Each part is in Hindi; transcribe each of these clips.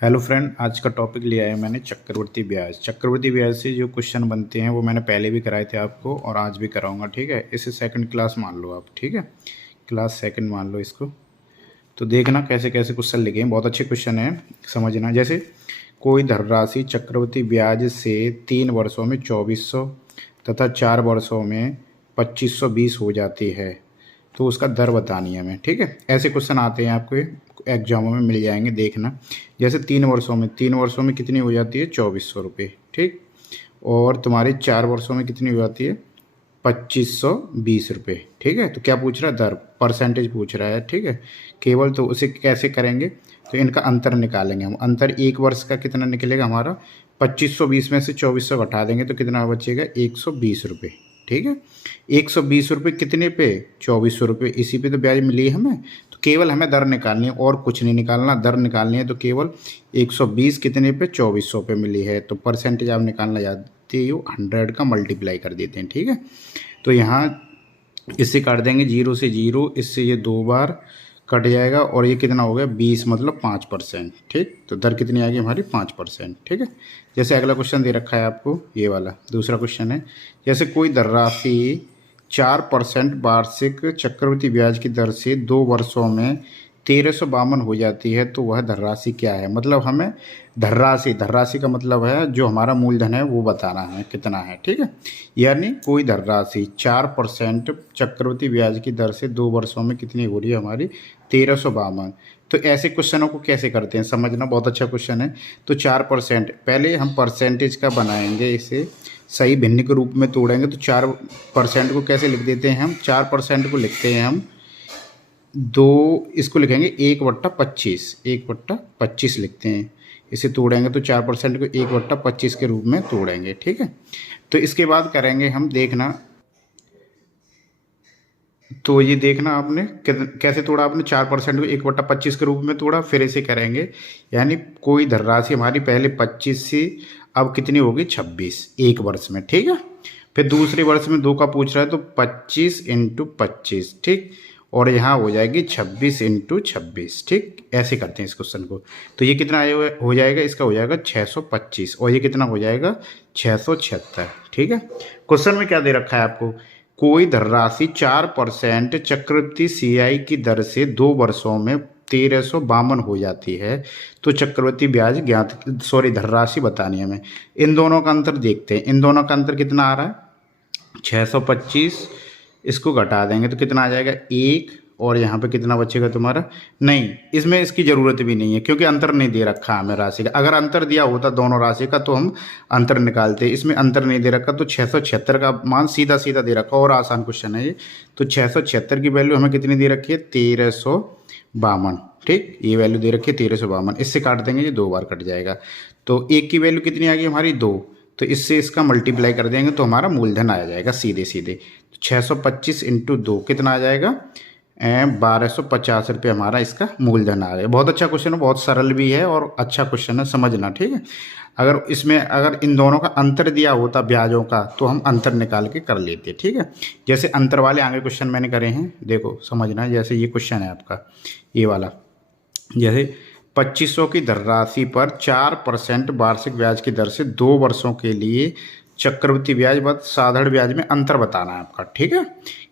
हेलो फ्रेंड, आज का टॉपिक लिया है मैंने चक्रवृद्धि ब्याज। चक्रवृद्धि ब्याज से जो क्वेश्चन बनते हैं वो मैंने पहले भी कराए थे आपको और आज भी कराऊंगा। ठीक है, इसे सेकंड क्लास मान लो आप। ठीक है, क्लास सेकंड मान लो इसको। तो देखना कैसे कैसे क्वेश्चन लिखे हैं, बहुत अच्छे क्वेश्चन हैं, समझना। जैसे कोई धनराशि चक्रवृद्धि ब्याज से 3 वर्षों में 2400 तथा 4 वर्षों में 2520 हो जाती है तो उसका दर बतानी है हमें। ठीक है, ऐसे क्वेश्चन आते हैं आपको एग्जामों में मिल जाएंगे, देखना। जैसे 3 वर्षों में कितनी हो जाती है? 2400 रुपये। ठीक, और तुम्हारे 4 वर्षों में कितनी हो जाती है? 2520 रुपये। ठीक है, तो क्या पूछ रहा है? दर, परसेंटेज पूछ रहा है। ठीक है, केवल तो उसे कैसे करेंगे? तो इनका अंतर निकालेंगे हम। अंतर 1 वर्ष का कितना निकलेगा हमारा? 2520 में से 2400 घटा देंगे तो कितना बचेगा? 120 रुपये। ठीक है, 120 रुपये कितने पे? 2400 रुपये। इसी पे तो ब्याज मिली है हमें, तो केवल हमें दर निकालनी है और कुछ नहीं निकालना। दर निकालनी है तो केवल 120 कितने पे? 2400 पे मिली है। तो परसेंटेज आप निकालना जानते हो, 100 का मल्टीप्लाई कर देते हैं। ठीक है, तो यहाँ इससे काट देंगे 0 से 0, इससे ये 2 बार कट जाएगा और ये कितना हो गया? 20, मतलब 5%। ठीक, तो दर कितनी आ गई हमारी? 5%। ठीक है, जैसे अगला क्वेश्चन दे रखा है आपको, ये वाला दूसरा क्वेश्चन है। जैसे कोई धनराशि 4% वार्षिक चक्रवृद्धि ब्याज की दर से 2 वर्षों में 1352 हो जाती है तो वह धनराशि क्या है? मतलब हमें धनराशि का मतलब है जो हमारा मूलधन है वो बताना है कितना है। ठीक है, यानी कोई धनराशि 4% चक्रवृद्धि ब्याज की दर से 2 वर्षों में कितनी हो रही है हमारी? 1352। तो ऐसे क्वेश्चनों को कैसे करते हैं समझना, बहुत अच्छा क्वेश्चन है। तो 4%, पहले हम परसेंटेज का बनाएंगे, इसे सही भिन्न के रूप में तोड़ेंगे। तो 4% को कैसे लिख देते हैं हम? 4% को लिखते हैं हम इसको लिखेंगे 1/25, 1/25 लिखते हैं। इसे तोड़ेंगे तो 4% को 1/25 के रूप में तोड़ेंगे। ठीक है, तो इसके बाद करेंगे हम, देखना। तो ये देखना आपने कैसे तोड़ा। आपने 4% को 1/25 के रूप में तोड़ा, फिर इसे करेंगे। यानी कोई धनराशि हमारी पहले 25 से अब कितनी होगी? 26, 1 वर्ष में। ठीक है, फिर दूसरे वर्ष में 2 का पूछ रहा है तो 25 × 25। ठीक, और यहाँ हो जाएगी 26 × 26। ठीक, ऐसे करते हैं इस क्वेश्चन को। तो ये कितना हो जाएगा? इसका हो जाएगा 625 और ये कितना हो जाएगा? 676। ठीक है, क्वेश्चन में क्या दे रखा है आपको? कोई धनराशि 4% चक्रवृद्धि सीआई की दर से 2 वर्षों में 1352 हो जाती है तो चक्रवृद्धि ब्याज धनराशि बतानी है हमें। इन दोनों का अंतर देखते हैं। इन दोनों का अंतर कितना आ रहा है? 625। इसको घटा देंगे तो कितना आ जाएगा? 1, और यहाँ पे कितना बचेगा तुम्हारा? नहीं, इसमें इसकी ज़रूरत भी नहीं है क्योंकि अंतर नहीं दे रखा हमें राशि का। अगर अंतर दिया होता दोनों राशि का तो हम अंतर निकालते। इसमें अंतर नहीं दे रखा तो 676 का मान सीधा सीधा दे रखा। और आसान क्वेश्चन है ये। तो 676 की वैल्यू हमें कितनी दे रखी है? 1352। ठीक, ये वैल्यू दे रखी है 1352। इससे काट देंगे, ये 2 बार कट जाएगा। तो 1 की वैल्यू कितनी आ गई हमारी? 2। तो इससे इसका मल्टीप्लाई कर देंगे तो हमारा मूलधन आ जाएगा सीधे सीधे। तो 625 × 2 कितना आ जाएगा? 1250 रुपये हमारा इसका मूलधन आ गया। बहुत अच्छा क्वेश्चन है, बहुत सरल भी है और अच्छा क्वेश्चन है, समझना। ठीक है, अगर इन दोनों का अंतर दिया होता ब्याजों का तो हम अंतर निकाल के कर लेते। ठीक है, जैसे अंतर वाले आगे क्वेश्चन मैंने करे हैं, देखो समझना। जैसे ये क्वेश्चन है आपका, ये वाला। जैसे 2500 की धनराशि पर 4% वार्षिक ब्याज की दर से 2 वर्षों के लिए चक्रवृद्धि ब्याज व साधारण ब्याज में अंतर बताना है आपका। ठीक है,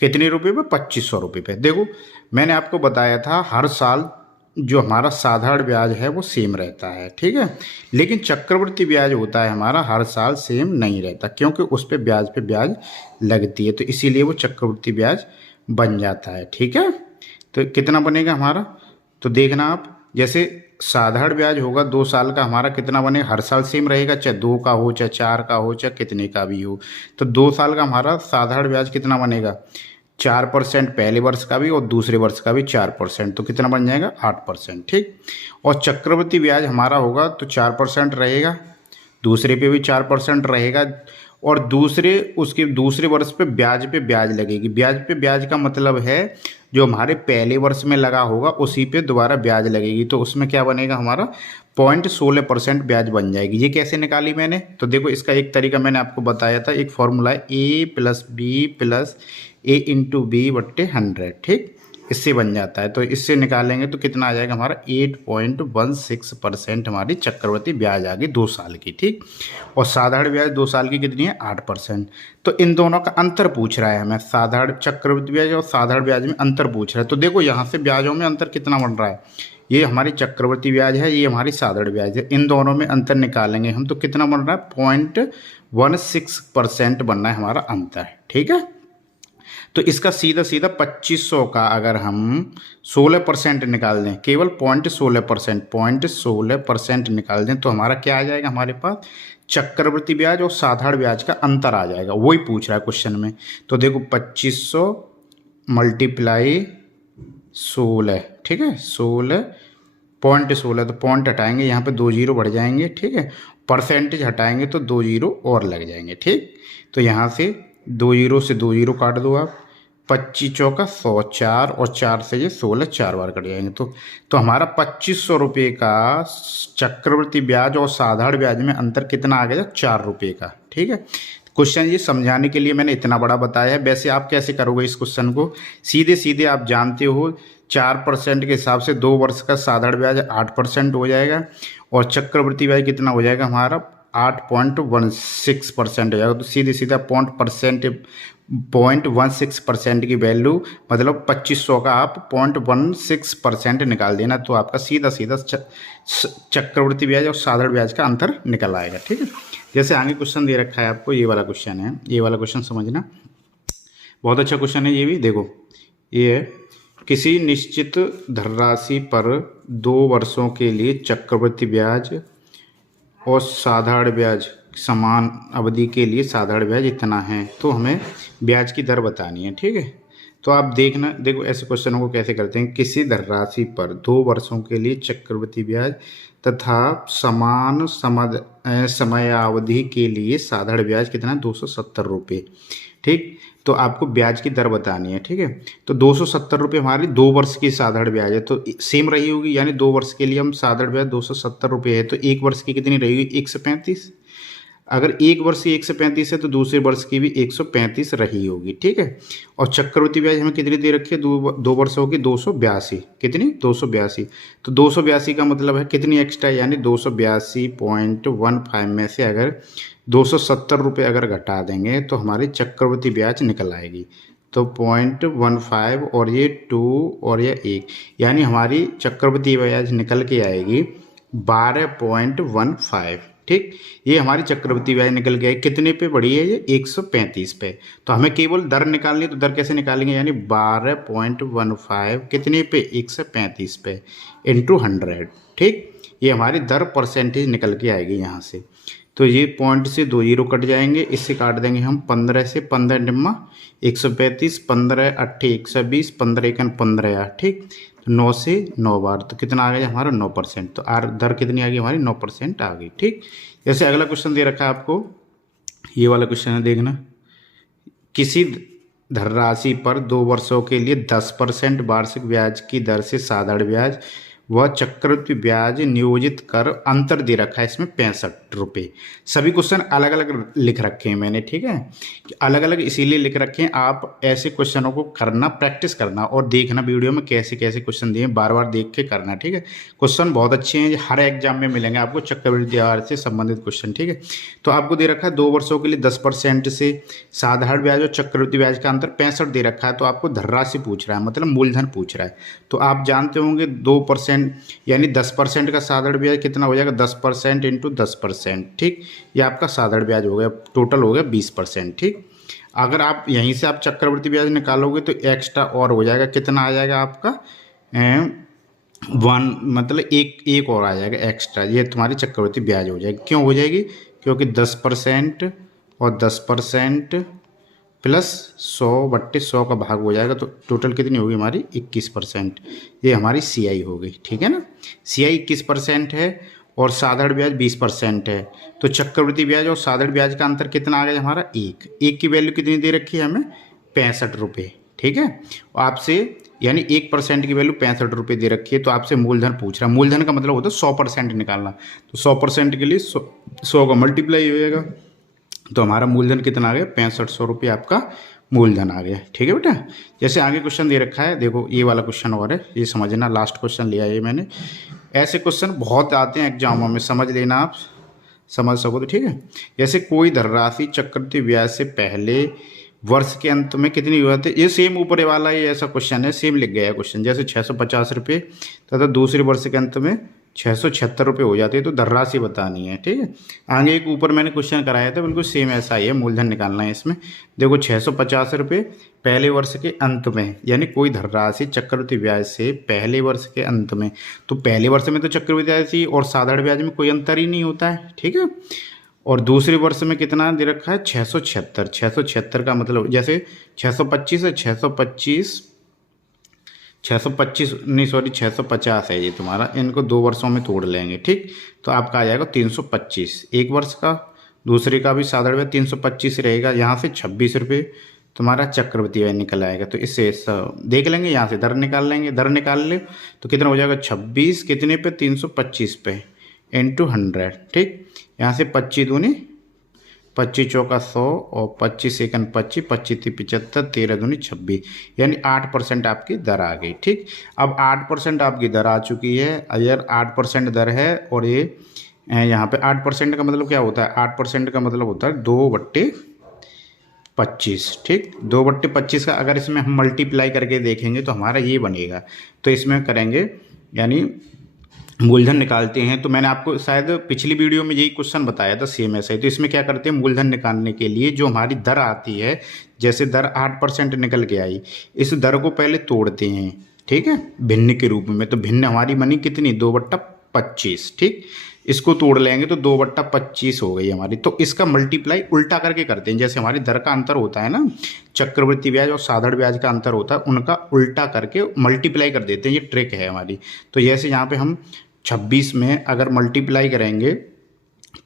कितने रुपए पे? 2500 रुपये पे। देखो, मैंने आपको बताया था हर साल जो हमारा साधारण ब्याज है वो सेम रहता है। ठीक है, लेकिन चक्रवृद्धि ब्याज होता है हमारा हर साल सेम नहीं रहता क्योंकि उस पे ब्याज लगती है, तो इसीलिए वो चक्रवृद्धि ब्याज बन जाता है। ठीक है, तो कितना बनेगा हमारा? तो देखना आप, जैसे साधारण ब्याज होगा 2 साल का, हमारा कितना बनेगा? हर साल सेम रहेगा, चाहे 2 का हो, चाहे 4 का हो, चाहे कितने का भी हो। तो 2 साल का हमारा साधारण ब्याज कितना बनेगा? 4% पहले वर्ष का भी और दूसरे वर्ष का भी 4%, तो कितना बन जाएगा? 8%। ठीक, और चक्रवृद्धि ब्याज हमारा होगा तो 4% रहेगा, दूसरे पे भी 4% रहेगा, और उसके दूसरे वर्ष पे ब्याज लगेगी। ब्याज पे ब्याज का मतलब है जो हमारे पहले वर्ष में लगा होगा उसी पे दोबारा ब्याज लगेगी। तो उसमें क्या बनेगा हमारा? 0.16% ब्याज बन जाएगी। ये कैसे निकाली मैंने? तो देखो, इसका एक तरीका मैंने आपको बताया था, एक फॉर्मूला है A + B + A × B/100। ठीक, इससे बन जाता है। तो इससे निकालेंगे तो कितना आ जाएगा हमारा 8.16% हमारी चक्रवृद्धि ब्याज आ गई 2 साल की, ठीक। और साधारण ब्याज 2 साल की कितनी है 8%। तो इन दोनों का अंतर पूछ रहा है हमें, साधारण चक्रवृद्धि ब्याज और साधारण ब्याज में अंतर पूछ रहा है। तो देखो यहाँ से ब्याजों में अंतर कितना बन रहा है, ये हमारी चक्रवृद्धि ब्याज है, ये हमारी साधारण ब्याज है, इन दोनों में अंतर निकालेंगे हम तो कितना बन रहा है 0.16% बनना है हमारा अंतर, ठीक है। तो इसका सीधा सीधा 2500 का अगर हम 16% निकाल दें, केवल 0.16% निकाल दें तो हमारा क्या आ जाएगा, हमारे पास चक्रवृद्धि ब्याज और साधारण ब्याज का अंतर आ जाएगा। वही पूछ रहा है क्वेश्चन में। तो देखो 2500 मल्टीप्लाई 16, ठीक है, 16.16, तो पॉइंट हटाएंगे यहाँ पे 2 जीरो बढ़ जाएंगे, ठीक है। परसेंटेज हटाएंगे तो 2 जीरो और लग जाएंगे, ठीक। तो यहाँ से 2 जीरो से 2 जीरो काट दो आप, 25 चौका 100, 4 और 4 से ये 16 4 बार कट जाएंगे। तो हमारा 2500 रुपये का चक्रवृद्धि ब्याज और साधारण ब्याज में अंतर कितना आ गया 4 रुपये का, ठीक है। क्वेश्चन ये समझाने के लिए मैंने इतना बड़ा बताया है। वैसे आप कैसे करोगे इस क्वेश्चन को, सीधे सीधे आप जानते हो 4% के हिसाब से 2 वर्ष का साधारण ब्याज 8% हो जाएगा और चक्रवृद्धि ब्याज कितना हो जाएगा हमारा 8.16% हो जाएगा। तो सीधे सीधा 0.16% की वैल्यू मतलब 2500 का आप 0.16% निकाल देना तो आपका सीधा सीधा चक्रवृद्धि ब्याज और साधारण ब्याज का अंतर निकल आएगा, ठीक है। जैसे आगे क्वेश्चन दे रखा है आपको, ये वाला क्वेश्चन है, ये वाला क्वेश्चन समझना, बहुत अच्छा क्वेश्चन है ये भी। देखो ये है, किसी निश्चित धनराशि पर 2 वर्षों के लिए चक्रवृद्धि ब्याज और साधारण ब्याज समान अवधि के लिए साधारण ब्याज इतना है, तो हमें ब्याज की दर बतानी है, ठीक है। तो आप देखना, देखो ऐसे क्वेश्चनों को कैसे करते हैं। किसी धनराशि पर 2 वर्षों के लिए चक्रवृद्धि ब्याज तथा समान समयावधि के लिए साधारण ब्याज कितना 270 रुपये, ठीक। तो आपको ब्याज की दर बतानी है, ठीक है। तो 270 रुपये हमारी 2 वर्ष की साधारण ब्याज है तो सेम रही होगी, यानी 2 वर्ष के लिए हम साधारण ब्याज 270 रुपये है तो 1 वर्ष की कितनी रहेगी 135। अगर 1 वर्ष की 135 है तो दूसरे वर्ष की भी 135 रही होगी, ठीक है। और चक्रवृद्धि ब्याज हमें कितनी दे रखी है 2 वर्षों की 282, कितनी 282। तो 282 का मतलब है कितनी एक्स्ट्रा, यानी 282.15 में से अगर 270 रुपये अगर घटा देंगे तो हमारी चक्रवृद्धि ब्याज निकल आएगी। तो 0.15 और ये 2 और ये 1, यानी हमारी चक्रवृद्धि ब्याज निकल के आएगी 12.15, ठीक। ये हमारी चक्रवृद्धि ब्याज निकल गया है, कितने पे बढ़ी है ये 135 पे। तो हमें केवल दर निकालनी है, तो दर कैसे निकालेंगे, यानी 12.15 कितने पे 135 पे इंटू 100, ठीक। ये हमारी दर परसेंटेज निकल के आएगी यहाँ से। तो ये पॉइंट से 2 जीरो कट जाएंगे, इससे काट देंगे हम 15 से, 15 निम्मा 135, 15 8 120, 15 1 15, ठीक। 9 से 9 बार तो कितना आ गया हमारा 9%। तो दर कितनी आ गई हमारी 9% आ गई, ठीक। जैसे अगला क्वेश्चन दे रखा है आपको, ये वाला क्वेश्चन है, देखना। किसी धनराशि पर 2 वर्षों के लिए 10% वार्षिक ब्याज की दर से साधारण ब्याज व चक्रवृद्धि ब्याज नियोजित कर अंतर दे रखा है इसमें 65 रुपये। सभी क्वेश्चन अलग अलग लिख रखे हैं मैंने, ठीक है। अलग अलग इसीलिए लिख रखे हैं, आप ऐसे क्वेश्चनों को करना, प्रैक्टिस करना और देखना वीडियो में कैसे कैसे क्वेश्चन दिए, बार बार देख के करना, ठीक है। क्वेश्चन बहुत अच्छे हैं, हर एग्जाम में मिलेंगे आपको चक्रवृद्धि ब्याज से संबंधित क्वेश्चन, ठीक है। तो आपको दे रखा है 2 वर्षों के लिए 10% से साधारण ब्याज और चक्रवृद्धि ब्याज का अंतर 65 दे रखा है। तो आपको धनराशि पूछ रहा है, मतलब मूलधन पूछ रहा है। तो आप जानते होंगे 2% यानी 10% का साधारण ब्याज कितना हो जाएगा 10% इंटू 10%, ठीक। ये आपका साधारण ब्याज हो गया, टोटल हो गया 20%, ठीक। अगर आप यहीं से आप चक्रवृद्धि ब्याज निकालोगे तो एक्स्ट्रा और हो जाएगा, कितना आ जाएगा आपका 1, मतलब एक और आ जाएगा एक्स्ट्रा, ये तुम्हारी चक्रवृद्धि ब्याज हो जाएगी। क्यों हो जाएगी, क्योंकि 10% और 10% प्लस 100/100 का भाग हो जाएगा तो टोटल कितनी होगी हमारी 21%। ये हमारी CI हो गई, ठीक है ना। CI 21% है और साधारण ब्याज 20% है। तो चक्रवृद्धि ब्याज और साधारण ब्याज का अंतर कितना आ गया हमारा 1 की वैल्यू कितनी दे रखी है हमें 65 रुपये, ठीक है। आपसे यानी 1% की वैल्यू 65 रुपये दे रखी है। तो आपसे मूलधन पूछ रहा है, मूलधन का मतलब होता है 100% निकालना। तो 100% के लिए 100 का मल्टीप्लाई हो जाएगा, तो हमारा मूलधन कितना आ गया 6500 रुपये आपका मूलधन आ गया। ठीक है बेटा। जैसे आगे क्वेश्चन दे रखा है, देखो ये वाला क्वेश्चन और है, ये समझना, लास्ट क्वेश्चन लिया ये मैंने। ऐसे क्वेश्चन बहुत आते हैं एग्जामों में, समझ लेना आप, समझ सको तो ठीक है। जैसे कोई धनराशि चक्रवृद्धि ब्याज से पहले वर्ष के अंत में कितनी हुआ थी, ये सेम ऊपर वाला ये ऐसा क्वेश्चन है, सेम लिख गया है क्वेश्चन। जैसे 650 रुपये तथा दूसरे वर्ष के अंत में 676 रुपये हो जाते हैं, तो धनराशि बतानी है। ठीक है। आगे एक ऊपर मैंने क्वेश्चन कराया था, बिल्कुल सेम ऐसा ही है, मूलधन निकालना है इसमें। देखो 650 रुपये पहले वर्ष के अंत में, यानी कोई धनराशि चक्रवृद्धि ब्याज से पहले वर्ष के अंत में, तो पहले वर्ष में तो चक्रवृद्धि ब्याज और साधारण ब्याज में कोई अंतर ही नहीं होता है। ठीक है। और दूसरे वर्ष में कितना दे रखा है, 676। 676 का मतलब जैसे 625 है, 625 नहीं सॉरी 650 है ये तुम्हारा, इनको 2 वर्षों में तोड़ लेंगे। ठीक। तो आपका आ जाएगा 325 एक वर्ष का, दूसरे का भी साधारण ब्याज 325 रहेगा। यहाँ से 26 रुपये तुम्हारा चक्रवृद्धि ब्याज निकल आएगा। तो इससे देख लेंगे, यहाँ से दर निकाल लेंगे, दर निकाल ले तो कितना हो जाएगा, 26 कितने पे, 325 पे इंटू 100। ठीक। यहाँ से 25 दूनी 25 चौका 100 और 25 सेकंड 25, 25 × 75, 13 दूनी 26, यानी 8% आपकी दर आ गई। ठीक। अब 8% आपकी दर आ चुकी है। अगर 8% दर है और ये यहाँ पे 8% का मतलब क्या होता है, 8% का मतलब होता है 2/25। ठीक। 2/25 का अगर इसमें हम मल्टीप्लाई करके देखेंगे तो हमारा ये बनेगा। तो इसमें करेंगे यानी मूलधन निकालते हैं। तो मैंने आपको शायद पिछली वीडियो में यही क्वेश्चन बताया था, सेम ऐसा ही। तो इसमें क्या करते हैं, मूलधन निकालने के लिए जो हमारी दर आती है, जैसे दर 8% निकल के आई, इस दर को पहले तोड़ते हैं। ठीक है, भिन्न के रूप में। तो भिन्न हमारी बनी कितनी, 2/25। ठीक। इसको तोड़ लेंगे तो 2/25 हो गई हमारी। तो इसका मल्टीप्लाई उल्टा करके करते हैं। जैसे हमारी दर का अंतर होता है ना, चक्रवृद्धि ब्याज और साधारण ब्याज का अंतर होता है, उनका उल्टा करके मल्टीप्लाई कर देते हैं। ये ट्रिक है हमारी। तो जैसे यहाँ पे हम 26 में अगर मल्टीप्लाई करेंगे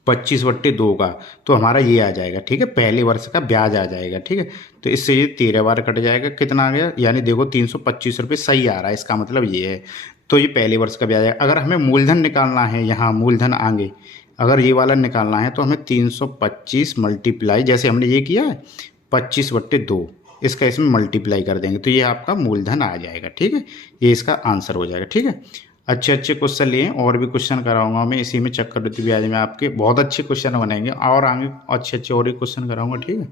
25/2 का, तो हमारा ये आ जाएगा। ठीक है, पहले वर्ष का ब्याज आ जाएगा। ठीक है। तो इससे ये 13 बार कट जाएगा, कितना आ गया, यानी देखो 325 रुपये सही आ रहा है। इसका मतलब ये है। तो ये पहले वर्ष का ब्याज है। अगर हमें मूलधन निकालना है, यहाँ मूलधन आगे अगर ये वाला निकालना है, तो हमें 325 मल्टीप्लाई, जैसे हमने ये किया है 25/2, इसका इसमें मल्टीप्लाई कर देंगे तो ये आपका मूलधन आ जाएगा। ठीक है, ये इसका आंसर हो जाएगा। ठीक है। अच्छे अच्छे क्वेश्चन लिए, और भी क्वेश्चन कराऊंगा मैं इसी में, चक्रवृद्धि ब्याज में आपके बहुत अच्छे क्वेश्चन बनाएंगे, और आगे अच्छे अच्छे और भी क्वेश्चन कराऊंगा। ठीक है।